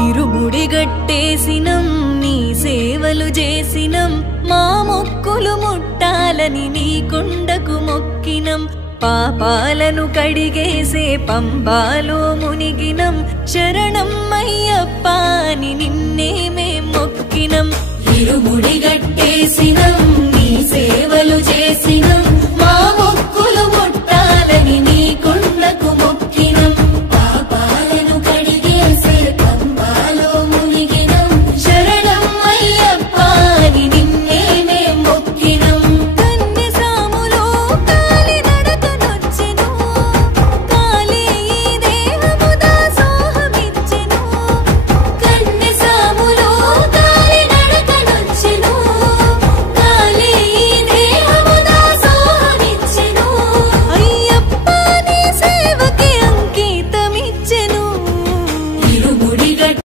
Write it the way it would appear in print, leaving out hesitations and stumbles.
ఇరుముడి గట్టేసినం నీ సేవలు చేసినం మా మొక్కులు ముట్టాలని నీ కొండకు మొక్కినం పాపాలను కడిగేసే పంబాలో మునిగినం శరణం అయ్యప్ప